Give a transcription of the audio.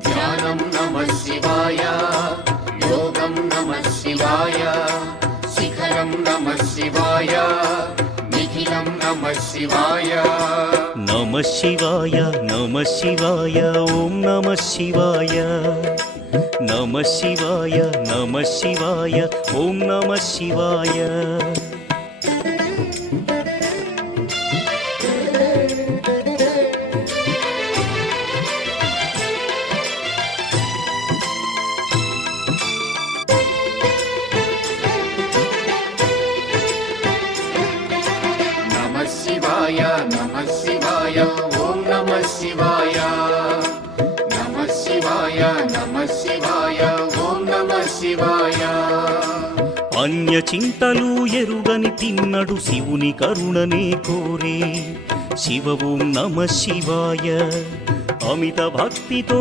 ధ్యానం నమః శివాయ, యోగం నమః శివాయ, శిఖరం నమః శివాయ, నిఖిలం నమః శివాయ. నమః శివాయ నమః శివాయ ఓం నమః శివాయ. నమః శివాయ నమః శివాయ ఓం నమః శివాయ. నమః శివాయ నమః శివాయ ఓం నమః శివాయ. నమః శివాయ నమః శివాయ ఓం నమః శివాయ. అన్య చింతలు ఎరుగని తిన్నడు శివుని కరుణనే కోరే. శివ ఓం నమః శివాయ. అమిత భక్తితో